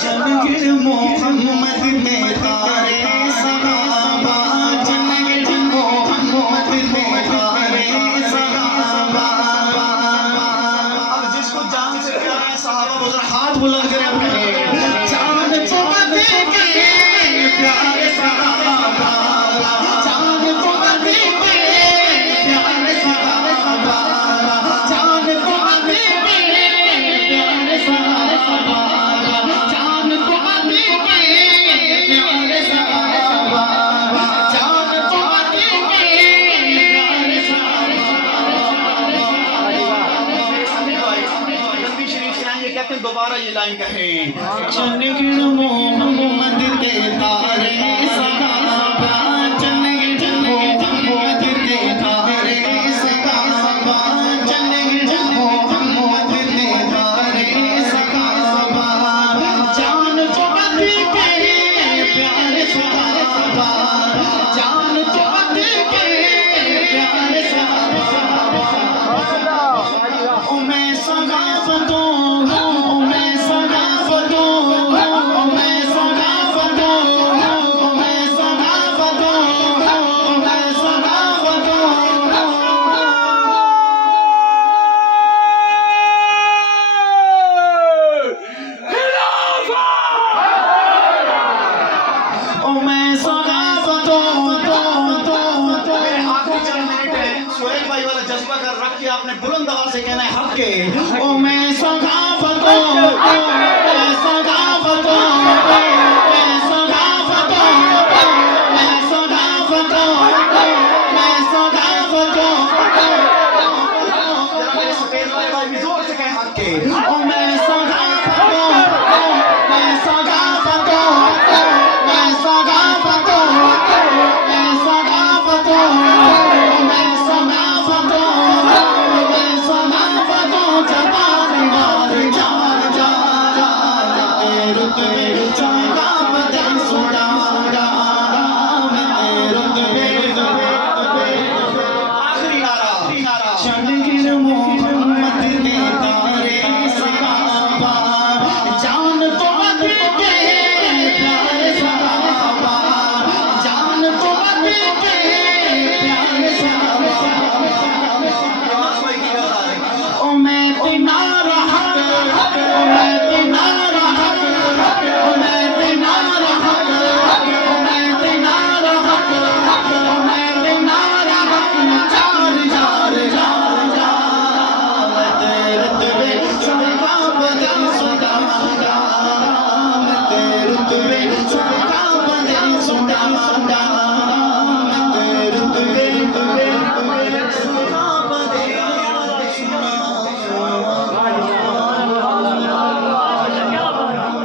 चलगिर मोहम्मद में तारे सहाबा, चलगिर मोहम्मद में तारे सहाबा। अब जिसको जान से प्यार है सहाबा वो जरा हाथ बुलंद करे अपने, जान को देंगे प्यार सहाबा, जान को देंगे प्यार सहाबा, जान को देंगे प्यार सहाबा, जान को देंगे प्यार सहाबा, जान को देंगे प्यार सहाबा। नबी शरीफ से आएंगे कहते हैं दोबारा ये लाइन कहें, चलगिर मोहम्मद के तारे सहाबा, चलगिर मोहम्मद के तारे सहाबा, चलगिर मोहम्मद के तारे सहाबा, जान को देंगे प्यार सहाबा, जान को देंगे प्यार सहाबा। ओ मैं सहाबतों हूँ, मैं सहाबतों हूँ, मैं सहाबतों हूँ, मैं सहाबतों हूँ, मैं सहाबतों हूँ। ओ मैं सहाबतों आखिरी 4 मिनट है, सुहेल भाई वाला जज्बा कर रख के आपने बुलंद आवाज से कहना है हक के। ओ मैं सहाबतों